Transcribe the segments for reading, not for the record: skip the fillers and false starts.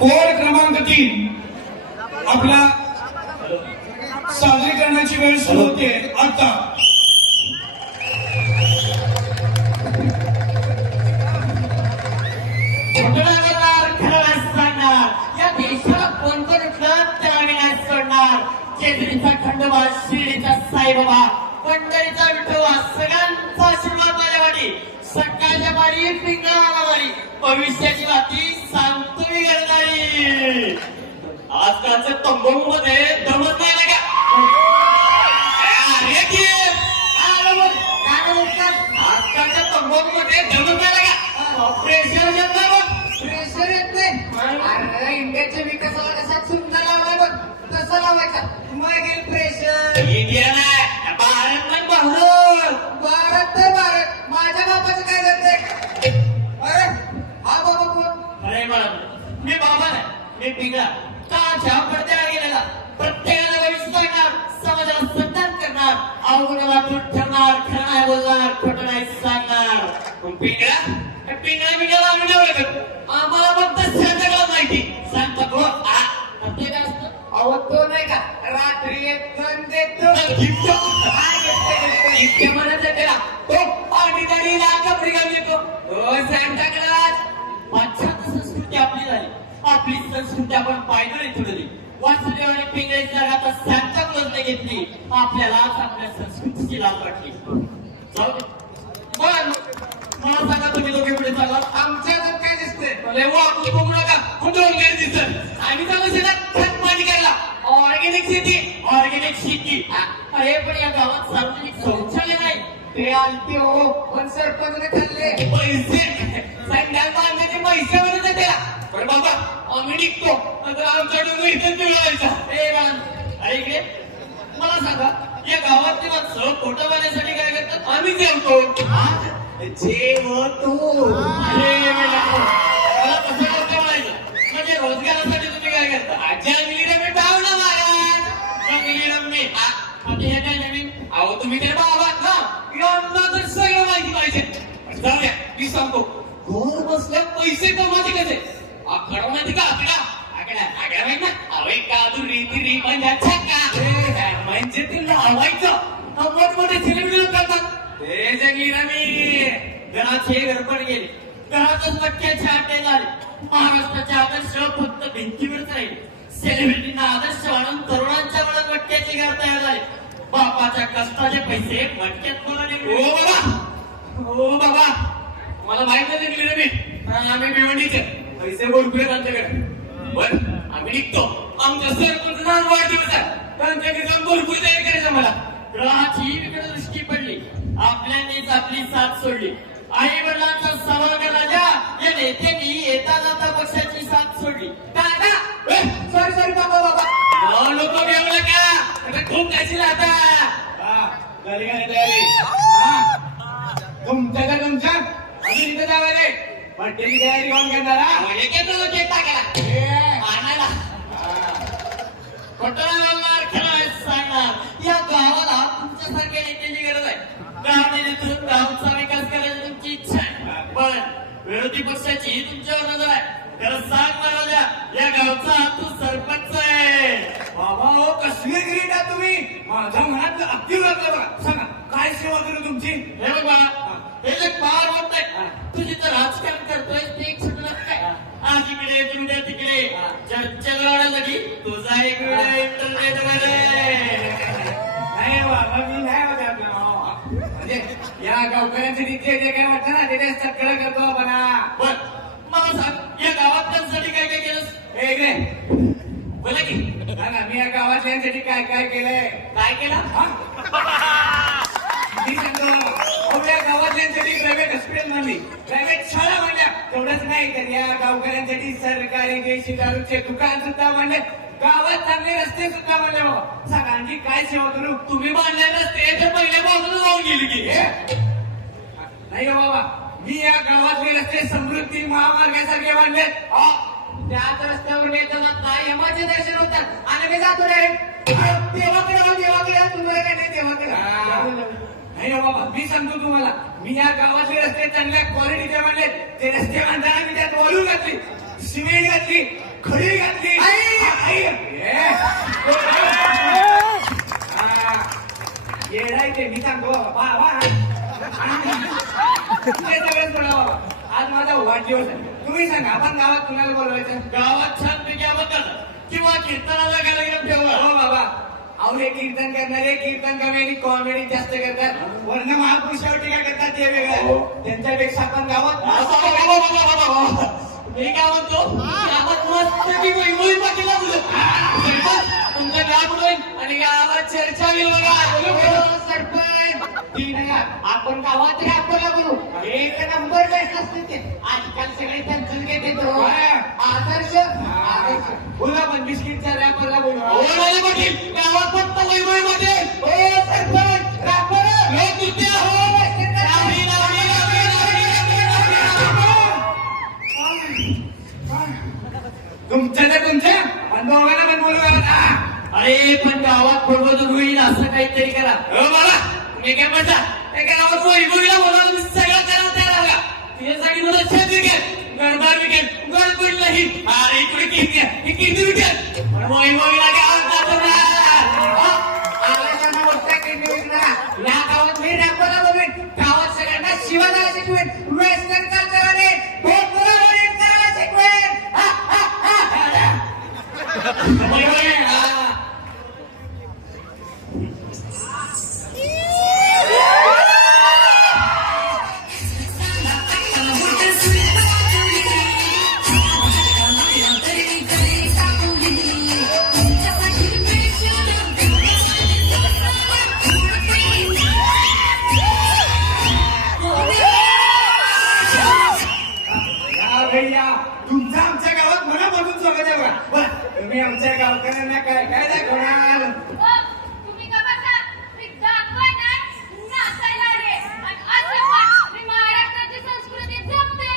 Code क्रमांक 3 आपला सादरीकरणाची वेळ सुरू होते आता. या देशाला कोण कोण उठलं त्याला मी नाही सोडणार. केजरीचा खंडोबा, शिर्डीचा साईबाबा, पंढरीचा विठोबा, सगळ्यांचा आशीर्वाद माझ्यावाडी. सकाळच्या बारी पिंगळाला बारी, भविष्याची बाती सांगतो मी करणारी. आजकालच्या तंबूमध्ये दमत नाही ना का? अरे की आजकालच्या तंबूमध्ये दमत नाही ना का? प्रेशर येत नाही बघ, प्रेशर येत नाही. अरे इंडियाच्या विकासाला कसा सुंदर लावलाय बघ, तसं लावायचा. मग प्रेशर इंडिया नाही, भारत नाही. भारत तर भारत. माझ्या बापाचं काय करते? अरे हा बाबा कोण? अरे मी बाबा नाही, मी पिंगळा. काच्या पडद्याला गेलेला, प्रत्येकाला भविष्य सांगणार, समाजाला सन्मान करणार, अवघड वाटून ठेवणार, खरं नाही बोलणार, खोटं नाही सांगणार. पिंगळा पिंगळा आम्ही नाही ओळखत. आम्हाला फक्त सांगता माहिती. सांगता हो ते काय असतं? अहो तो नाही का रात्री एक जण देतो गिफ्ट म्हणत त्याला तो पाठीदारीला कपडे घालून येतो. हो सांगता क्लास. पाश्चात्य संस्कृती आपली झाली, आपली संस्कृती आपण पाहिजे तुडली. वासुदेव आणि पिंगळेची जागा आता सांता क्लॉजने घेतली. आपल्यालाच आपल्या संस्कृतीची लाभ वाटली. जाऊ दे. मला सांगा तुम्ही दोघे पुढे चालला. आमच्या काय दिसतंय? भले वाकून बघू नका, कुठून काय दिसत. आम्ही चालू शेतात खत पाणी करायला. ऑर्गॅनिक शेती. अरे पण या गावात सार्वजनिक शौचालय नाही. ते आलते हो, पण सरपंचने खाल्ले पैसे. संध्याकाळ बांधण्याचे पैसे म्हणत आहे त्याला. पण बाबा आम्ही निघतो, नंतर आमच्याकडून इथेच मिळवायचा. अरे इकडे मला सांगा, या गावातली माणसं फोटो बांधण्यासाठी काय करतात? आम्ही जेवतो. जेवतो. अरे मला कसं करतो म्हणायचं. म्हणजे रोजगारासाठी तुम्ही काय करता? जंगली रमी पाहुणा महाराज, जंगली रमी. आणि हे काय नवीन? अहो तुम्ही ते बाबा ना, यांना तर सगळं माहिती पाहिजे. जाऊ द्या, मी सांगतो. घर बसल्या पैसे कमायचे कसे? आकडा माहिती का? आकडा माहिती ना? अरे का तू री म्हणजे ते लावायचं. मोठमोठे सेलिब्रिटी करतात. हे जंगली रमी घराचे घरपड गेले, घरातच मटक्याचे आटे झाले. महाराष्ट्राचे आदर्श फक्त भिंतीवरच राहिले. सेलिब्रिटींना आदर्श म्हणून तरुणांच्या मनात मटक्याचे घर तयार झाले. बापाच्या कष्टाचे पैसे मटक्यात बोलावले. हो बाबा मला माहित नाही जंगली रमी. आम्ही भिवंडीचे, पैसे भरपूर आहेत आमच्याकडे. बर आम्ही निघतो. आमच्या सरपंच वाढदिवस आहे, त्यांच्याकडे जाऊन भरपूर तयारी करायचं. मला ग्रहाची इकडे दृष्टी पडली. आपल्यानेच आपली साथ सोडली. आई वडिलांचा सवाल राजा या नेत्यांनी येता जाता पक्षाची साथ सोडली. दादा सॉरी बाबा लोक घेऊन का खूप त्याची आता झाली काय तयारी? तुमच्या अजून इथं जावं रे. बड्डेची तयारी कोण करणार? एकेतो केक टाकायला आणायला. खोटं बोलणार, खरं सांगणार. या गावाला तुमच्यासारख्या नेत्याची गरज आहे. गावाने गावचा विकास करायची तुमची इच्छा आहे, पण विरोधी पक्षाची तुमच्यावर नजर आहे. खरं सांग महाराजा, या गावचा तू सरपंच आहे. बाबा हो कसली गिरीट आहे तुम्ही. माझ्या मनात अगदी वाटलं बघा. सांगा काय सेवा करू तुमची? हे बघ बाळा, हे जे पार होत नाही, तू जिथं राजकारण करतोय ते एक सुटलं काय? आज इकडे तुमच्या तिकडे चर्चा लढण्यासाठी तुझा एक वेळ इंटरनेट नाही बाबा मी नाही होते आपल्या म्हणजे या गावकऱ्यांसाठी जे काय वाटतं ना ते सगळं करतो बना. बर मला सांग, या गावातल्यांसाठी काय काय केलंस? हे इकडे बोला की. ना मी या गावातल्यांसाठी काय काय केलंय? काय केलं? मी सांगतो या गावातल्यांसाठी प्रायव्हेट हॉस्पिटल म्हणली, प्रायव्हेट शाळा म्हणल्या. तेवढंच नाही तर या गावकऱ्यांसाठी सरकारी देशी दारूचे दुकान सुद्धा म्हणले. गावात चांगले रस्ते सुद्धा म्हणले. बाबा सांगा आणखी काय सेवा करू? तुम्ही बांधले रस्ते तर पहिल्या बाजूला जाऊन गेली की. नाही हो बाबा, मी या गावातले रस्ते समृद्धी महामार्गासारखे बांधले. त्याच रस्त्यावर येताना ताई यमाचे दर्शन होतात आणि मी जातो रे देवाकडे तुम्हाला काय नाही देवाकडे. नाही हो बाबा, मी सांगतो तुम्हाला, मी या गावातले रस्ते चांगल्या क्वालिटीचे बांधले. ते रस्ते बांधताना मी त्यात वाळू घातली, सिमेंट घातली, खडी घातली आई, येडायचे मी सांगतो बाबा ते सगळं सोडावं. आज माझा वाढदिवस आहे. तुम्ही सांगा आपण गावात कुणाला बोलवायचं? गावात छानपैकी आपण किंवा कीर्तनाला कार्यक्रम ठेवा. हो बाबा, अहो हे कीर्तन करणारे कीर्तन कमेडी कॉमेडी जास्त करतात. वर्ण महापुरुषावर टीका करतात ते वेगळं. त्यांच्यापेक्षा आपण गावात मी काय म्हणतो गावात मस्तपैकी वैभवी पाटील तुमच्या गाव होईल आणि गावात चर्चा होईल बघा. सरपंच ती नाही, आपण गावात रॅपरला बोलू. एक नंबर बेस्ट असते ते. आजकाल सगळे त्यांचं घेते तो आदर्श आदर्श बोला. पण बिस्किटच्या रॅपरला बोलू. वैभवी पाटील गावात फक्त वैभवी पाटील. हो सरपंच रॅपर लोक नृत्य लावणी, लावणी, लावणी, तुमचं तर तुमच्या पण दोघांना पण बोलू गावात. अरे पण गावात प्रबोधन होईल असं काहीतरी करा. हो बाबा तुम्ही काय म्हणता? त्या गावात वैभवीला बोला, तुम्ही सगळं करायला तयार आला. तुझ्यासाठी तुझं छत विकेल, गरबार विकेल, गणपती नाही. अरे इकडे किती विकेल पण वैभवीला गावात जातो ना. आलाच्या मोठ्या केंद्रीकरणा या गावात मी रॅपरला बोलवेन. गावात सगळ्यांना शिवाजाला शिकवेन. वेस्टर्न कल्चरने करायला शिकवेन. वैभवी भैया तुमचं आमच्या गावात मनापासून स्वागत आहे बघा. बरं, तुम्ही आमच्या गावकऱ्यांना काय काय दाखवणार? तुम्ही का बसा? मी दाखवणार, नाचायला आले. आणि असं पण मी महाराष्ट्राची संस्कृती जपते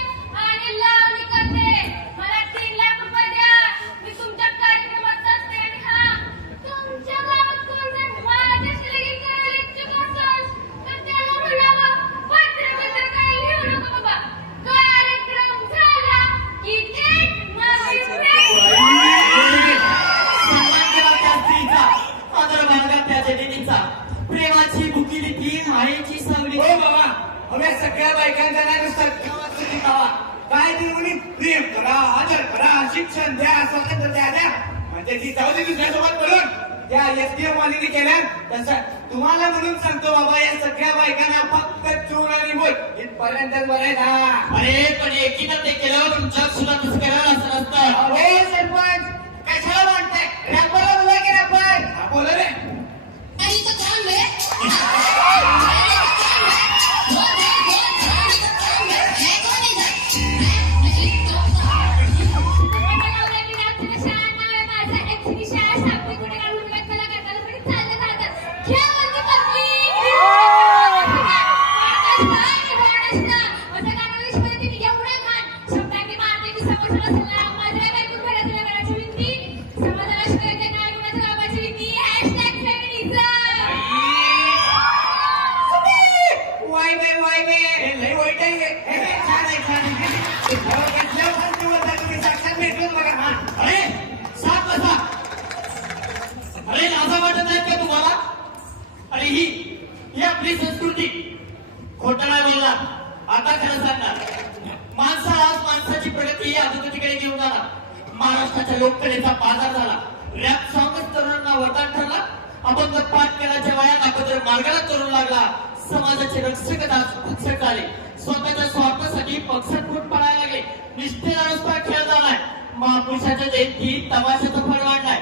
आणि लावणी करते. मला 3 लाख रुपये द्या. मी तुमच्या कार्यक्रमात असते. आणि हा, तुमच्या गावात कोण जर माझ्याशी लगीन करायला इच्छुक असेल, तर त्याला म्हणावं, पत्र काही लिहू नको बाबा. कार्यक्रम झाला की थेट माझी प्रेमाची भुकीली ती मायेची सावली. हो बाबा, हवे सगळ्या बायकांचा नाही नुसतं गावात शिकावा. काय ती म्हणे प्रेम करा, आदर करा, शिक्षण द्या, स्वातंत्र्य द्या. म्हणजे ती जाऊ दे दुसऱ्यासोबत बोलून त्या एसटीएम वालीने केल्या तसं तुम्हाला म्हणून सांगतो बाबा, या सगळ्या बायकांना फक्त चूर आणि बोल इथपर्यंतच बोलायचा. अरे पण एकीनं ते केलं तुमच्या सुद्धा तसं करायला असं नसतं. अरे सरपंच कशाला म्हणताय? रॅपरला बोला की रॅपर. हा बोला रे. Why bye why bye. हे लय वाईट आहे हे. हे छान आहे छान आहे. घेतल्यावर पण बोलता तुम्ही साक्षात भेटून बघा. हा अरे साथ बसा. अरे लाजा वाटत नाही का तुम्हाला? अरे ही आपली संस्कृती. खोटं नाही बोलला. आता खरं सांगणार, माणसाला माणसाची प्रगती ही अधोगतीकडे घेऊन जाणार. महाराष्ट्राच्या लोककलेचा बाजार झाला. रॅप सॉंगच तरुणांना वरदान ठरला. अभंग पाठ करायच्या वयात अगोदर मार्गाला तरुण लागला. समाजाचे रक्षक भक्षक झाले. स्वतःच्या स्वार्थासाठी पक्षात फूट पडायला लागले. निष्ठेला नुसता खेळ झालाय. महापुरुषाच्या जयंती तमाशाचा फळ वाढलाय.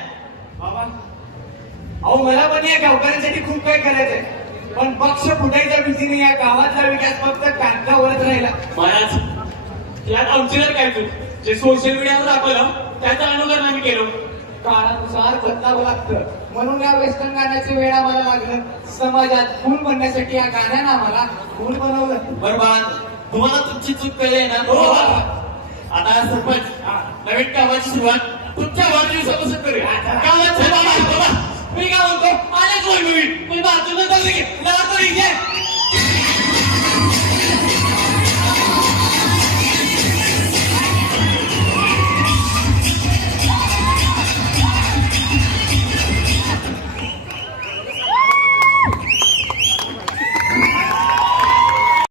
बाबा, अहो मला पण या गावकऱ्यांसाठी खूप काही करायचंय. पण पक्ष फुटायच्या भीतीने या गावातला विकास फक्त कागदावरच राहिला. महाराज यात आमची जर काय तू जे सोशल मीडियावर दाखवलं त्याचं अनुकरण आम्ही केलं. काळानुसार बदलावं लागतं. म्हणून या वेस्टर्न गाण्याची वेळ आम्हाला लागलं. समाजात फूल बनण्यासाठी या गाण्यानं आम्हाला फूल बनवलं. बरोबर तुम्हाला तुमची चूक कळली ना. हो. आता सरपंच नवीन कामाची सुरुवात तुमच्या वाढदिवसापासून करूया. गावात मी काय म्हणतो माझ्याच वैभवी मी बाजूला जाऊ दे.